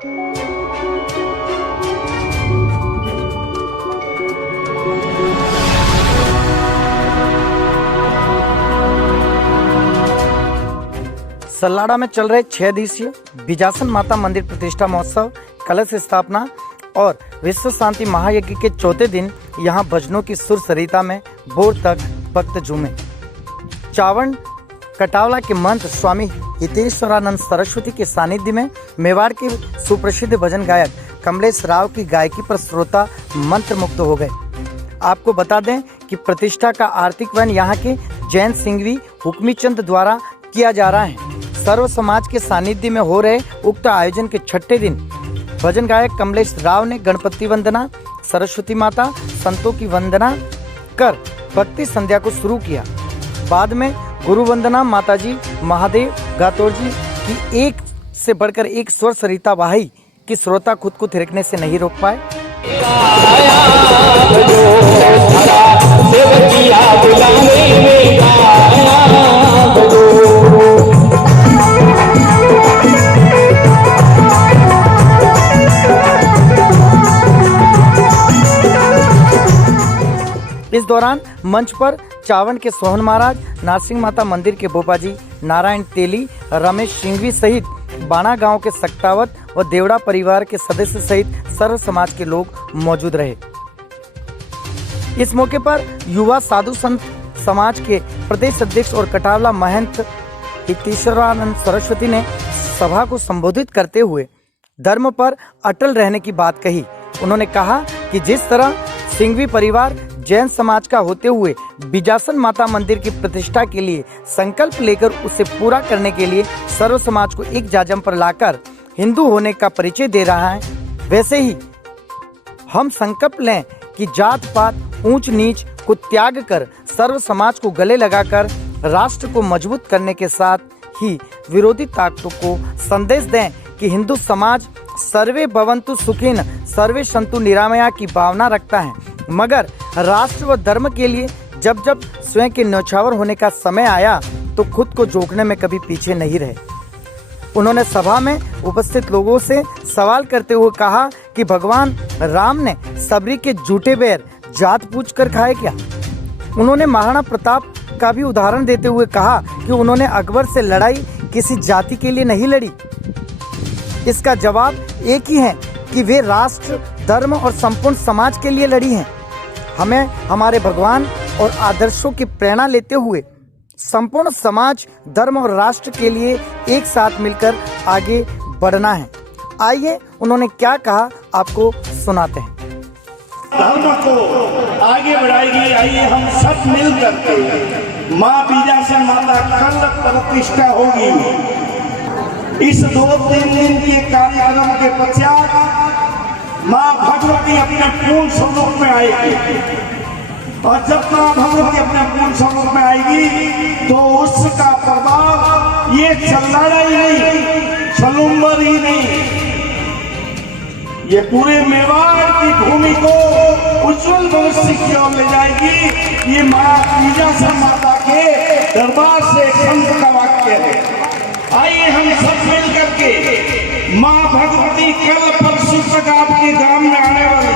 सल्लाड़ा में चल रहे 6 दिवसीय बिजासन माता मंदिर प्रतिष्ठा महोत्सव, कलश स्थापना और विश्व शांति महायज्ञ के चौथे दिन यहाँ भजनों की सुर सरिता में भोर तक भक्त झूमे। चावड़ कटावला के महंत स्वामी हितेश्वरानंद सरस्वती के सानिध्य में मेवाड़ के सुप्रसिद्ध भजन गायक कमलेश राव की गायकी पर श्रोता मंत्रमुग्ध हो गए। आपको बता दें कि प्रतिष्ठा का आर्थिक वहन यहाँ के जैन सिंघवी हुक्मीचंद द्वारा किया जा रहा है। सर्व समाज के सानिध्य में हो रहे उक्त आयोजन के छठे दिन भजन गायक कमलेश राव ने गणपति वंदना, सरस्वती माता, संतों की वंदना कर भक्ति संध्या को शुरू किया। बाद में गुरु वंदना, माताजी, महादेव, गातोर जी की एक से बढ़कर एक स्वर सरिता बहाई कि श्रोता खुद को थिरकने से नहीं रोक पाए। इस दौरान मंच पर चावड़ के सोहन महाराज, नारसिंह माता मंदिर के बोपाजी, नारायण तेली, रमेश सिंघवी सहित बाणा गांव के सक्तावत व देवड़ा परिवार के सदस्य सहित सर्व समाज के लोग मौजूद रहे। इस मौके पर युवा साधु संत समाज के प्रदेश अध्यक्ष और कटावला महंत हितेश्वरानंद सरस्वती ने सभा को संबोधित करते हुए धर्म पर अटल रहने की बात कही। उन्होंने कहा कि जिस तरह सिंघवी परिवार जैन समाज का होते हुए बिजासन माता मंदिर की प्रतिष्ठा के लिए संकल्प लेकर उसे पूरा करने के लिए सर्व समाज को एक जाजम पर लाकर हिंदू होने का परिचय दे रहा है, वैसे ही हम संकल्प लें कि जात पात, ऊंच नीच को त्याग कर सर्व समाज को गले लगाकर राष्ट्र को मजबूत करने के साथ ही विरोधी ताकतों को संदेश दें कि हिंदू समाज सर्वे भवन्तु सुखिन सर्वे सन्तु निरामया की भावना रखता है, मगर राष्ट्र व धर्म के लिए जब जब स्वयं के न्यौछावर होने का समय आया तो खुद को जोखने में कभी पीछे नहीं रहे। उन्होंने सभा में उपस्थित लोगों से सवाल करते हुए कहा कि भगवान राम ने सबरी के झूठे बैर जात पूछ कर खाए क्या? उन्होंने महाराणा प्रताप का भी उदाहरण देते हुए कहा कि उन्होंने अकबर से लड़ाई किसी जाति के लिए नहीं लड़ी। इसका जवाब एक ही है कि वे राष्ट्र, धर्म और संपूर्ण समाज के लिए लड़ी हैं। हमें हमारे भगवान और आदर्शों की प्रेरणा लेते हुए संपूर्ण समाज, धर्म और राष्ट्र के लिए एक साथ मिलकर आगे बढ़ना है। आइए उन्होंने क्या कहा आपको सुनाते हैं। धर्म को आगे बढ़ाएगी। आइए हम सब मिलकर के माँ बिजासन माता कल प्रतिष्ठा होगी। इस 2-3 दिन के कार्यक्रम के पश्चात माँ भगवती अपने पूर्ण स्वरूप में आएगी, और जब माँ भगवती अपने पूर्ण स्वरूप में आएगी तो उसका प्रभाव ये सल्लाड़ा ही नहीं, सलूम्बर ही नहीं, ये पूरे मेवाड़ की भूमि को उज्जवल भविष्य की ओर ले जाएगी। ये माँ बिजासन माता के दरबार से संत का वाक्य है। आइए हम सब मिल करके माँ भगवती कल परसों तक आपके गांव में आने वाली,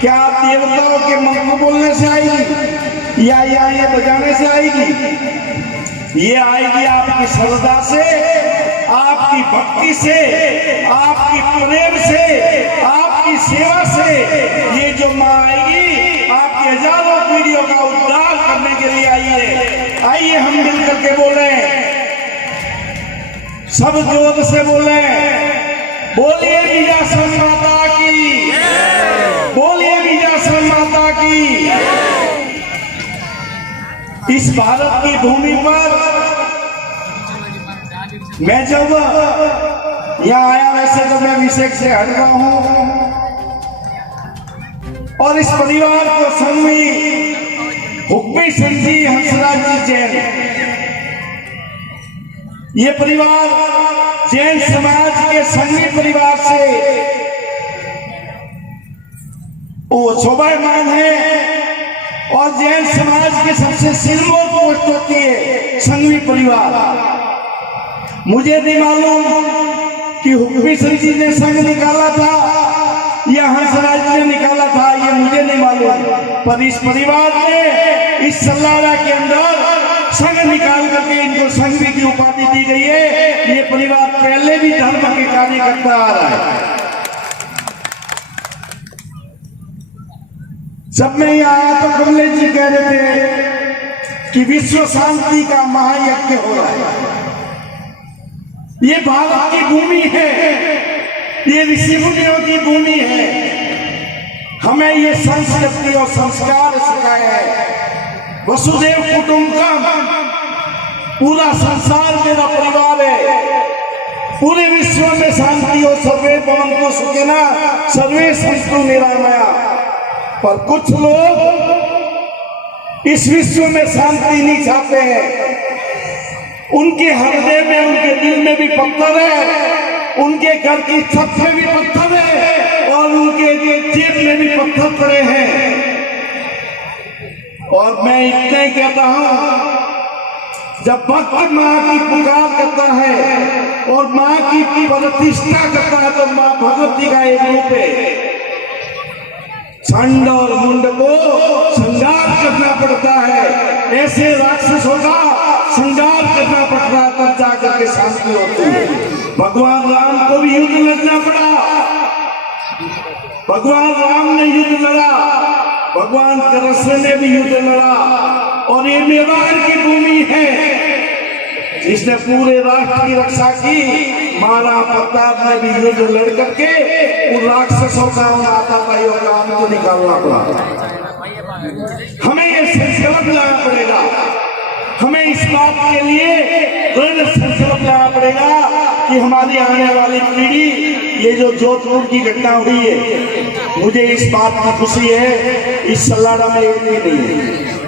क्या देवताओं के मंत्र बोलने से आएगी या ये बजाने से आएगी? ये आएगी आपकी श्रद्धा से, आपकी भक्ति से, आपकी प्रेम से, आपकी सेवा से। ये जो माँ आएगी आपकी हजारों पीढ़ियों का उद्धार करने के लिए आइए हम मिलकर के बोले, सब जोर से बोले, बोलिए बिजासन माता की, बोलिए बिजासन माता की। इस भारत की भूमि पर मैं जब यहाँ आया, वैसे तो मैं विषय से हट गया हूँ, और इस परिवार को संघवी हुक्मीचंद जी, हंसराज जी जैन, ये परिवार जैन समाज के संघवी परिवार से वो शोभायमान है, और जैन समाज के सबसे सिरमौर पोस्ट होती है संघवी परिवार। मुझे नहीं मालूम कि हुक्मी सिंह जी ने संघ निकाला था या हंसराज ने निकाला था, ये मुझे नहीं मालूम, पर इस परिवार ने इस सल्लारा के अंदर संघ निकाल करके इनको संघवी की उपाधि दी गई है। ये परिवार पहले भी धर्म के कार्य करता आ रहा है। जब मैं यहाँ आया तो कमलेश जी कह रहे थे कि विश्व शांति का महायज्ञ हो रहा है। ये भारत की भूमि है, ये ऋषि मुनियों की भूमि है। हमें ये संस्कृति और संस्कार सिखाए हैं। वसुदेव कुटुंबकम, पूरा संसार मेरा परिवार है, पूरे विश्व में शांति हो, सर्वे भवन्तु सुखिनः सर्वे सन्तु निरामया। पर कुछ लोग इस विश्व में शांति नहीं चाहते हैं। उनके हृदय में, उनके दिल में भी पत्थर है, उनके घर की छत में भी पत्थर है और उनके जेब में भी पत्थर पड़े हैं। और मैं इतना ही कहता हूं, जब भक्त माँ की पुकार करता है और माँ की प्रतिष्ठा करता है तो माँ भगवती का एक रूप है। छंड और मुंड को श्रृंगार करना पड़ता है, ऐसे राक्षसों का श्रृंगार करना पड़ता है, तब जाकर के शांति होती है। भगवान राम को भी युद्ध लड़ना पड़ा, भगवान राम ने युद्ध लड़ा, भगवान कृष्ण ने भी युद्ध लड़ा। और ये मेवाड़ की भूमि है जिसने पूरे राष्ट्र की रक्षा की। महाराणा प्रताप ने भी युद्ध लड़ करके उन राक्षसों का, उन आतंकियों का हमको निकालना पड़ा। हमें ये संकल्प लेना पड़ेगा, हमें इस बात के लिए दृढ़ संकल्प लेना पड़ेगा कि हमारी आने वाली पीढ़ी, ये जो जोधपुर की घटना हुई है, मुझे इस बात की खुशी है इस सल्लारा में एक भी नहीं है।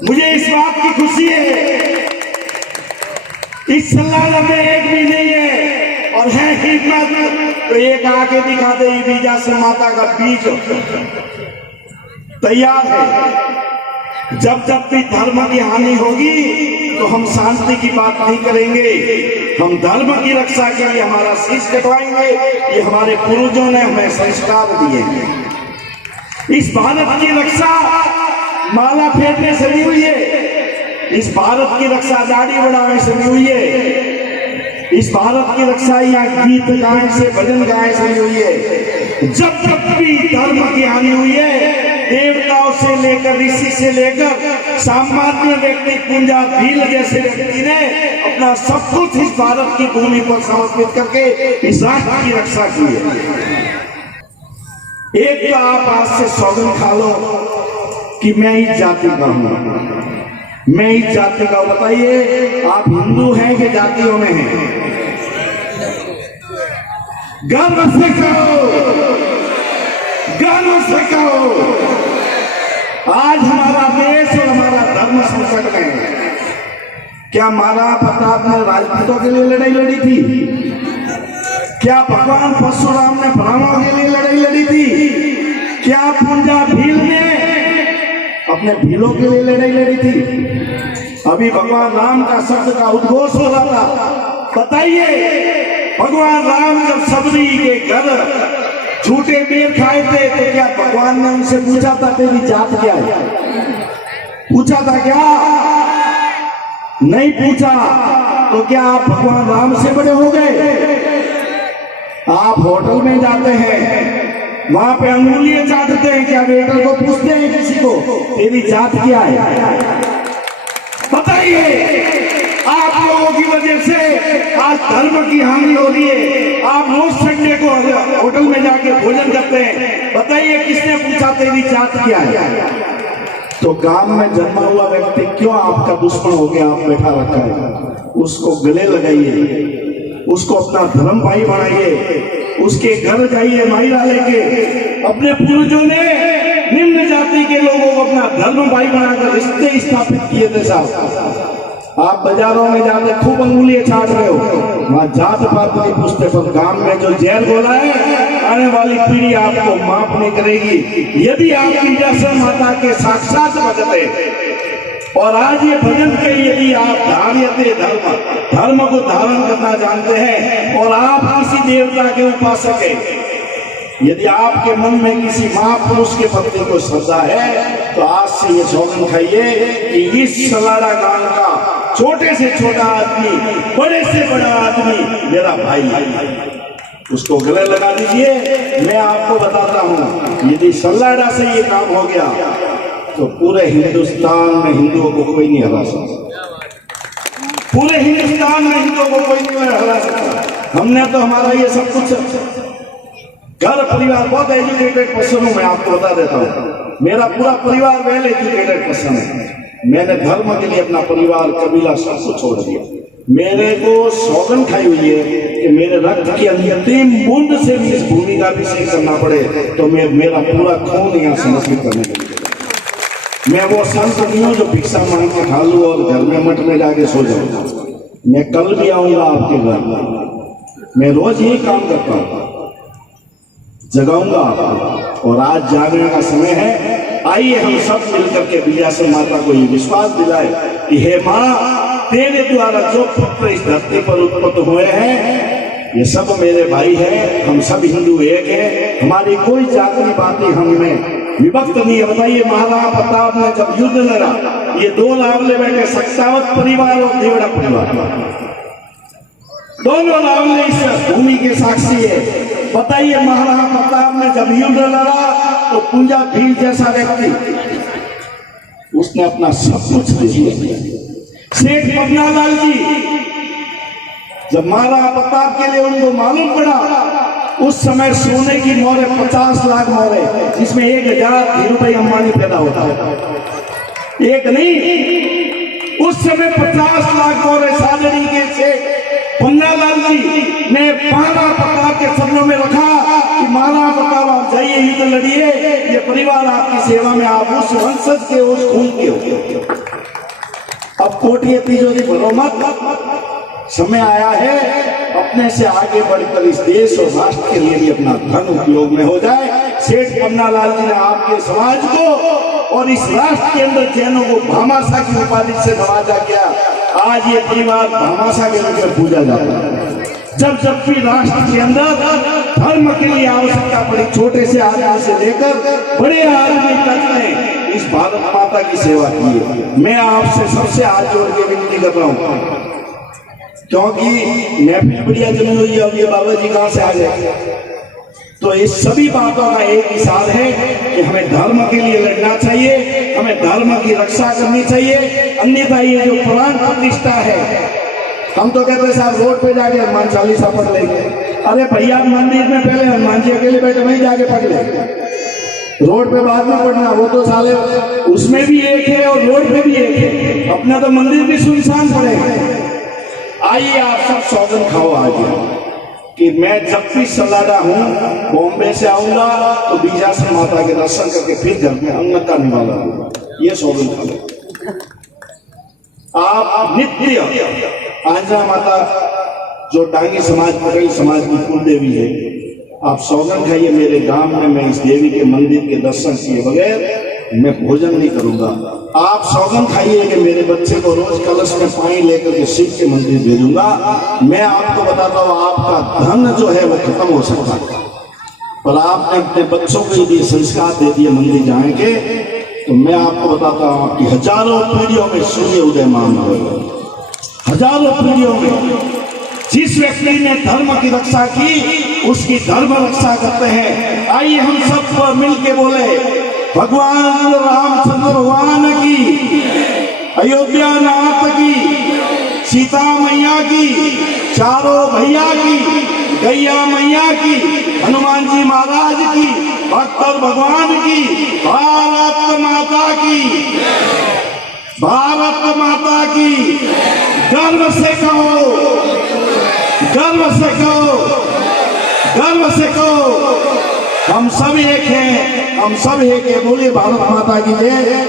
मुझे इस बात की खुशी है इस सल्लारा में एक भी नहीं है। और है हिम्मत तो एक आगे दिखा दे, बीजासन माता का बीज तैयार है। जब जब भी धर्म की हानि होगी तो हम शांति की बात नहीं करेंगे, हम धर्म की रक्षा के लिए हमारा शीश कटवाएंगे। ये हमारे पूर्वजों ने हमें संस्कार दिए हैं। इस भारत की रक्षा माला फेरने से नहीं हुई है, इस भारत की रक्षा दाढ़ी बढ़ाने से नहीं हुई है, इस भारत की रक्षा यहाँ गीत गाने से, भजन गाने से नहीं हुई है। जब जब भी धर्म की हानि हुई है, देवताओं से लेकर, ऋषि से लेकर सामान्य व्यक्ति, कुंजा भील जैसे व्यक्ति ने अपना सब कुछ इस भारत की भूमि पर समर्पित करके इस राष्ट्र की रक्षा की है। एक तो आप आज से सौगंध खा लो कि मैं इस जाति का हूं, मैं इस जाति का। बताइए आप हिंदू हैं कि जातियों में हैं? गर्व से कहो, गर्व से कहो। आज हमारा देश और हमारा धर्म संकट में है। क्या महाराणा प्रताप ने राजपूतों के लिए लड़ाई लड़ी थी? क्या भगवान परशुराम ने ब्राह्मणों के लिए लड़ाई लड़ी थी? क्या कुंजा भील ने अपने भीलों के लिए लड़ाई लड़ी थी? अभी भगवान राम का शब्द का उद्घोष हो रहा था। बताइए भगवान राम जब सबरी के घर झूठे मेर खाए थे तो क्या भगवान ने उनसे पूछा था तेरी जात क्या है? पूछा था क्या? नहीं पूछा। तो क्या आप भगवान राम से बड़े हो गए? आप होटल में जाते हैं, वहां पे अंगुलियां चाटते हैं, क्या वेटर को पूछते हैं किसी को तेरी जात क्या है? बताइए आप लोगों की वजह से आज धर्म की हानि हो रही है। आप रोज संडे को होटल में जाके भोजन करते हैं, बताइए किसने पूछा तेरी जात क्या है? तो गांव में जन्मा हुआ व्यक्ति क्यों आपका दुश्मन हो गया आप बैठा रखा है? उसको गले लगाइए, उसको अपना धर्म भाई बनाइए, उसके घर जाइए माइला लेके। अपने पूर्वजों ने निम्न जाति के लोगों को अपना धर्म भाई बनाकर रिश्ते स्थापित किए थे। साहब आप बाजारों में जाते खूब अंगुलियां छाट रहे हो, वहां जात पात नहीं पूछते, पर गांव में जो जहर बोला है आने वाली पीढ़ी आपको माफ नहीं करेगी। यदि आप बीजासन माता के साक्षात भक्त है और आज ये भजन के यदि आप धार्यते धर्म को धारण करना जानते हैं और आप किसी देवता के उपासक हैं, यदि आपके मन में किसी महापुरुष के प्रति को श्रद्धा है तो आज से ये सौगंध खाइए कि इस सलाड़ा गांव का छोटे से छोटा आदमी, बड़े से बड़ा आदमी मेरा भाई है, उसको गले लगा दीजिए। मैं आपको बताता हूँ, यदि सल्लाड़ा से ये काम हो गया तो पूरे हिंदुस्तान में हिंदुओं को कोई नहीं हरा सकता, पूरे हिंदुस्तान में हिंदुओं को कोई नहीं हरा सकता। हमने तो हमारा ये सब कुछ घर परिवार, बहुत एजुकेटेड पर्सन हूं मैं, आपको बता देता हूँ, मेरा पूरा परिवार वेल एजुकेटेड पर्सन है। मैंने धर्म के लिए अपना परिवार, कबीला सब कुछ छोड़ दिया। मेरे को सौगंध खाई हुई है कि मेरे रक्त की अंतिम बूंद से भी इस भूमि का अभिषेक करना पड़े तो मैं मेरा पूरा खून यहाँ समर्पित करने के लिए। मैं वो संत नहीं हूँ जो भिक्षा मांग के खा लूँ और घर में मठ में जाके सो जाऊँ। मैं कल भी आऊंगा आपके घर, मैं रोज यही काम करता हूँ, जगाऊंगा आपको। और आज जागने का समय है। आइए हम सब मिलकर के विजयासन माता को ये विश्वास दिलाए कि हे माँ, तेरे द्वारा जो पुत्र इस धरती पर उत्पन्न हुए हैं ये सब मेरे भाई हैं, हम सब हिंदू एक हैं, हमारी कोई जाति बातें हमें विभक्त नहीं है। बताइए, महाराणा प्रताप ने जब युद्ध लड़ा, ये दो लावले बैठे, सक्सावत परिवार और देवड़ा परिवार, दोनों लावले इस भूमि के साक्षी है। बताइए, महाराणा प्रताप ने जब युद्ध लड़ा तो पूंजा भील जैसा व्यक्ति, उसने अपना सब कुछ दे दिया। सेठ पन्नालाल जी, जब महाराणा प्रताप के लिए उनको मालूम पड़ा, उस समय सोने की मोहरे 50 लाख मोहरे, जिसमें 1000 धीरूभाई अंबानी पैदा होता है, एक नहीं, उस समय 50 लाख मोहरे सादरी के से पन्नालाल जी ने महाराणा प्रताप के चरणों में रखा कि महाराणा प्रताप आप जाइए, युद्ध लड़िए, ये परिवार आपकी सेवा में, आप उस वंशज के, उस खून के हो। अब कोटिए तिजोरी भरो मत, समय आया है अपने से आगे बढ़कर इस देश और राष्ट्र के लिए भी अपना धन उपयोग में हो जाए। सेठ पन्नालाल जी ने आपके समाज को और इस राष्ट्र के अंदर जैनों को भामाशाह की उपाधि से नवाजा गया। आज ये परिवार भामाशाह के रूप में पूजा जाता है। जब जब भी राष्ट्र के अंदर धर्म के लिए आवश्यकता पड़ी, छोटे से आदमी से लेकर बड़े आदमी तक ने इस भारत माता की सेवा की है। मैं आपसे सबसे हाथ जोड़ के विनती कर रहा हूँ, क्योंकि मैं भी बढ़िया जमी हुई है, अब ये बाबा जी कहाँ से आ गए। तो इस सभी बातों का एक ही सार है कि हमें धर्म के लिए लड़ना चाहिए, हमें धर्म की रक्षा करनी चाहिए, अन्यथा ये जो प्राण प्रतिष्ठा है, हम तो कहते हैं साहब रोड पे जाके हनुमान चालीसा पढ़ लेंगे। अरे भैया, मंदिर में पहले हनुमान जी अकेले बैठे वहीं जाके पढ़ लेंगे, रोड पे बाद में पढ़ना, वो तो साले उसमें भी एक है और रोड पे भी एक है, अपना तो मंदिर भी सुनसान पड़ेगा। आइए आप सब सौगंध खाओ आज कि मैं जब भी सलाडा हूँ, बॉम्बे से आऊंगा तो बीजासन माता के दर्शन करके फिर घर में अन्न का निवाला दूंगा। ये सौगंध खा लो आप नित्य। आंजना माता जो डांगी समाज, पटेल समाज की कुल देवी है, आप सौगंध खाइए मेरे गांव में मैं इस देवी के मंदिर के दर्शन किए बगैर मैं भोजन नहीं करूंगा। आप सौगंध खाइए कि मेरे बच्चे को रोज कलश में पानी लेकर के शिव के मंदिर भेजूंगा। मैं आपको बताता हूँ, आपका धन जो है वो खत्म हो सकता है, पर आपने अपने बच्चों को यदि संस्कार दे दिए मंदिर जाएंगे तो मैं आपको बताता हूँ कि हजारों पीढ़ियों में सूर्य उदयमान होगा। हजारों पीढ़ियों में जिस व्यक्ति ने धर्म की रक्षा की उसकी धर्म रक्षा करते हैं। आइए हम सब मिल के बोले, भगवान रामचंद्र भगवान की, अयोध्या नाथ की, सीता मैया की, चारों भैया की, गैया मैया की, हनुमान जी महाराज की, भक्त भगवान की, भारत माता की, भारत माता की। गर्व से कहो, गर्व से कहो, गर्व से कहो, हम सब एक हैं, हम सब एक है। बोलिए भारत माता की जय।